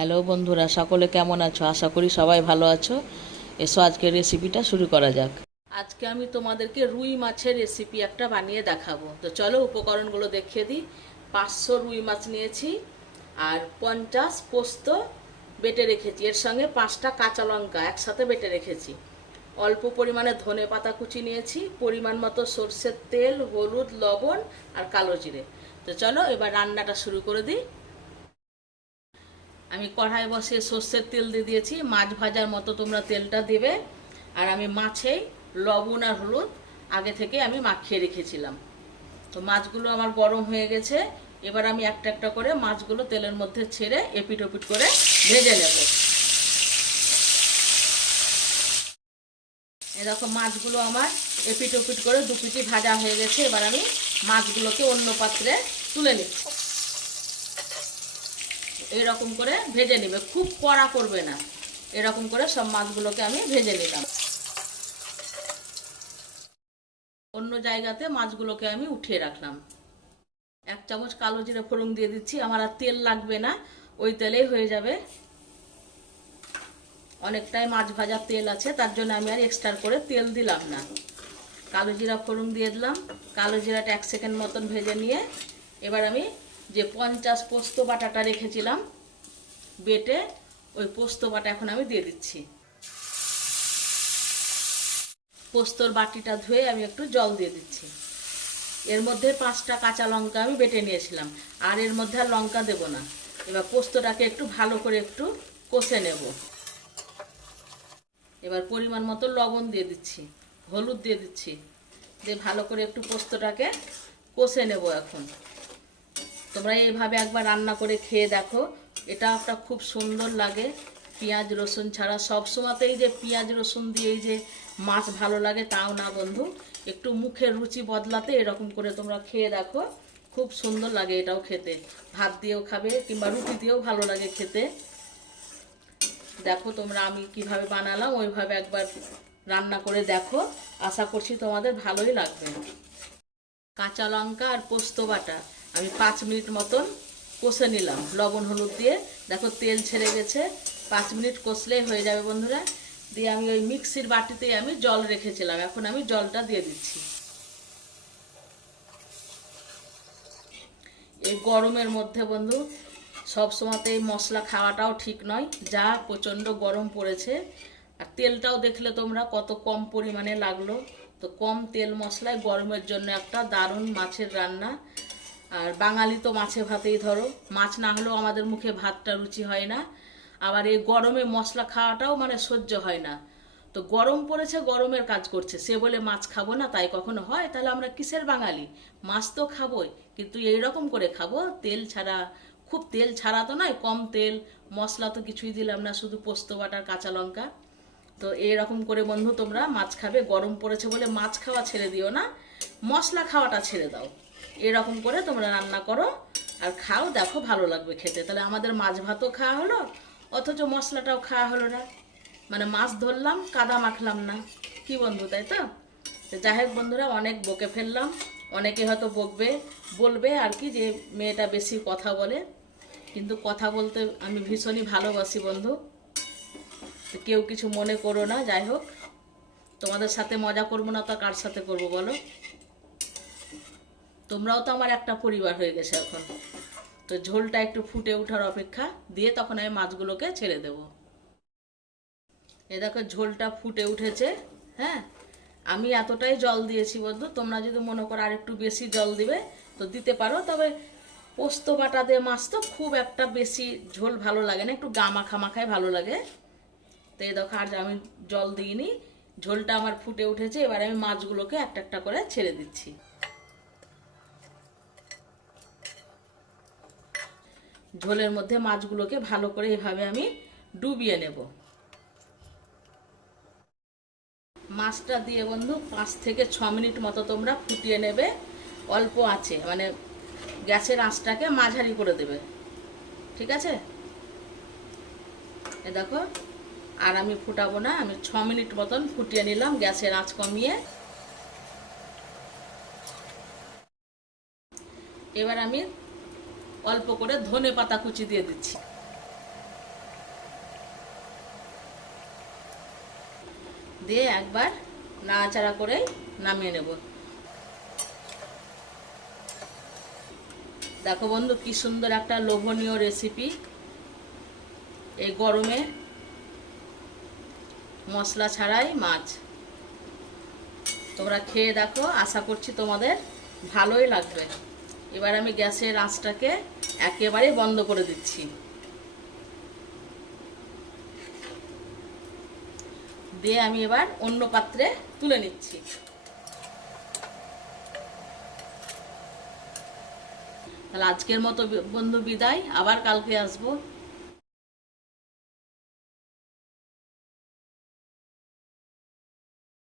Hello বন্ধুরা, সকলে কেমন আছো? আশা করি সবাই ভালো আছো। এসো আজকের রেসিপিটা শুরু করা যাক। আজকে আমি তোমাদেরকে রুই মাছের রেসিপি একটা বানিয়ে দেখাবো। তো চলো উপকরণগুলো দেখিয়ে দিই। পাঁচশো রুই মাছ নিয়েছি আর পঞ্চাশ পোস্ত বেটে রেখেছি। এর সঙ্গে পাঁচটা কাঁচা লঙ্কা একসাথে বেটে রেখেছি। অল্প পরিমাণে ধনে পাতা কুচি নিয়েছি, পরিমাণ মতো সর্ষের তেল, হলুদ, লবণ আর কালো জিরে। তো চলো এবার রান্নাটা শুরু করে দিই। আমি কড়াই বসিয়ে সর্ষের তেল দিয়ে দিয়েছি। মাছ ভাজার মতো তোমরা তেলটা দেবে। আর আমি মাছে লবণ আর হলুদ আগে থেকে আমি মাখিয়ে রেখেছিলাম। তো মাছগুলো আমার গরম হয়ে গেছে। এবার আমি একটা একটা করে মাছগুলো তেলের মধ্যে ছেড়ে এপিট ওপিট করে ভেজে নেব। এরকম মাছগুলো আমার এপিট ওপিট করে দু পিটি ভাজা হয়ে গেছে। এবার আমি মাছগুলোকে অন্য পাত্রে তুলে নিচ্ছি। এরকম করে ভেজে নেবে। খুব কড়া করবে না। এরকম করে সব মাছগুলোকে আমি ভেজে নিলাম। অন্য জায়গাতে মাছগুলোকে আমি উঠিয়ে রাখলাম। এক চামচ কালো জিরে ফোড়ন দিয়ে দিচ্ছি। আমার আর তেল লাগবে না। ওই তেলেই হয়ে যাবে। অনেকটাই মাছ ভাজার তেল আছে। তার জন্য আমি আর এক্সট্রা করে তেল দিলাম না। কালো জিরা ফোড়ন দিয়ে দিলাম। কালো জিরাটা এক সেকেন্ড মতন ভেজে নিয়ে এবার আমি যে পঞ্চাশ পোস্ত বাটাটা রেখেছিলাম, বেটে ওই পোস্ত বাটা এখন আমি দিয়ে দিচ্ছি। পোস্তর বাটিটা ধুয়ে আমি একটু জল দিয়ে দিচ্ছি। এর মধ্যে পাঁচটা কাঁচা লঙ্কা আমি বেটে নিয়েছিলাম, আর এর মধ্যে আর লঙ্কা দেব না। এবার পোস্তটাকে একটু ভালো করে একটু কষে নেব। এবার পরিমাণ মতো লবণ দিয়ে দিচ্ছি, হলুদ দিয়ে দিচ্ছি, দিয়ে ভালো করে একটু পোস্তটাকে কষে নেব এখন। তোমরা এইভাবে একবার রান্না করে খেয়ে দেখো। এটা একটা খুব সুন্দর লাগে। পেঁয়াজ, রসুন ছাড়া সব সময়তেই যে পেঁয়াজ, রসুন দিয়েই যে মাছ ভালো লাগে তাও না বন্ধু। একটু মুখের রুচি বদলাতে এরকম করে তোমরা খেয়ে দেখো। খুব সুন্দর লাগে এটাও খেতে। ভাত দিয়েও খাবে কিংবা রুটি দিয়েও ভালো লাগে খেতে। দেখো তোমরা আমি কীভাবে বানালাম, ওইভাবে একবার রান্না করে দেখো। আশা করছি তোমাদের ভালোই লাগবে। কাঁচা লঙ্কা আর পোস্ত বাটা। আমি পাঁচ মিনিট মতন কষে নিলাম। লবণ, হলুদ দিয়ে। দেখো তেল ছেড়ে গেছে। পাঁচ মিনিট কষলেই হয়ে যাবে বন্ধুরা। দিয়ে আমি ওই মিক্সির বাটিতেই আমি জল রেখেছিলাম। এখন আমি জলটা দিয়ে দিচ্ছি। এই গরমের মধ্যে বন্ধু সব সময়তে মশলা খাওয়াটাও ঠিক নয়। যা প্রচণ্ড গরম পড়েছে। আর তেলটাও দেখলে তোমরা কত কম পরিমাণে লাগল। তো কম তেল মশলায় গরমের জন্য একটা দারুণ মাছের রান্না। আর বাঙালি তো মাছে ভাতেই ধরো। মাছ না হলেও আমাদের মুখে ভাতটা রুচি হয় না। আবার এই গরমে মশলা খাওয়াটাও মানে সহ্য হয় না। তো গরম পড়েছে, গরমের কাজ করছে। সে বলে মাছ খাব না, তাই কখনো হয়? তাহলে আমরা কিসের বাঙালি? মাছ তো খাবোই, কিন্তু এই রকম করে খাব? তেল ছাড়া, খুব তেল ছাড়া তো নয়, কম তেল, মশলা তো কিছুই দিলাম না, শুধু পোস্ত, বাটার, কাঁচা লঙ্কা। তো এইরকম করে বন্ধু তোমরা মাছ খাবে। গরম পড়েছে বলে মাছ খাওয়া ছেড়ে দিও না। মশলা খাওয়াটা ছেড়ে দাও। এরকম করে তোমরা রান্না করো আর খাও, দেখো ভালো লাগবে খেতে। তাহলে আমাদের মাছ ভাতও খাওয়া হলো, অথচ মশলাটাও খাওয়া হলো না। মানে মাছ ধরলাম, কাদা মাখলাম না। কি বন্ধু, তাই তো? যাই হোক বন্ধুরা, অনেক বকে ফেললাম, অনেকে হয়তো বকবে, বলবে আর কি যে মেয়েটা বেশি কথা বলে। কিন্তু কথা বলতে আমি ভীষণই ভালোবাসি বন্ধু। কেউ কিছু মনে করো না, যাই হোক। তোমাদের সাথে মজা করব না তো কার সাথে করব বলো? তোমরাও তো আমার একটা পরিবার হয়ে গেছে এখন। তো ঝোলটা একটু ফুটে ওঠার অপেক্ষা, দিয়ে তখন আমি মাছগুলোকে ছেড়ে দেব। এ দেখো, ঝোলটা ফুটে উঠেছে হ্যাঁ? আমি এতটাই জল দিয়েছি বন্ধু, তোমরা যদি মনে করো আর একটু বেশি জল দিবে, তো দিতে পারো। তবে পোস্ত বাটা দিয়ে মাছ তো খুব একটা বেশি ঝোল ভালো লাগে না, একটু গামাখা মাখায় ভালো লাগে। তো এই দেখো আর আমি জল দিইনি, ঝোলটা আমার ফুটে উঠেছে, এবার আমি মাছগুলোকে একটা একটা করে ছেড়ে দিচ্ছি। ঝোলের মধ্যে মাছগুলোকে ভালো করে এভাবে আমি ডুবিয়ে নেব। মাছটা দিয়ে বন্ধু পাঁচ থেকে ছ মিনিট মতো তোমরা ফুটিয়ে নেবে। অল্প আছে মানে গ্যাসের আঁচটাকে মাঝারি করে দেবে। ঠিক আছে? এ দেখো, আর আমি ফুটাবো না, আমি ছ মিনিট মতন ফুটিয়ে নিলাম গ্যাসের আঁচ কমিয়ে। এবার আমি অল্প করে ধনে পাতা কুচি দিয়ে দিচ্ছি। দিয়ে একবার নাড়াচাড়া করে নামিয়ে নেব। দেখো বন্ধু, কি সুন্দর একটা লোভনীয় রেসিপি এই গরমে মশলা ছাড়াই মাছ। তোমরা খেয়ে দেখো, আশা করছি তোমাদের ভালোই লাগবে। এবার আমি গ্যাসের আঁচটাকে একেবারে বন্ধ করে দিচ্ছি। দিয়ে আমি এবার অন্য পাত্রে তুলে নিচ্ছি। তাহলে আজকের মতো বন্ধু বিদায়। আবার কালকে আসব।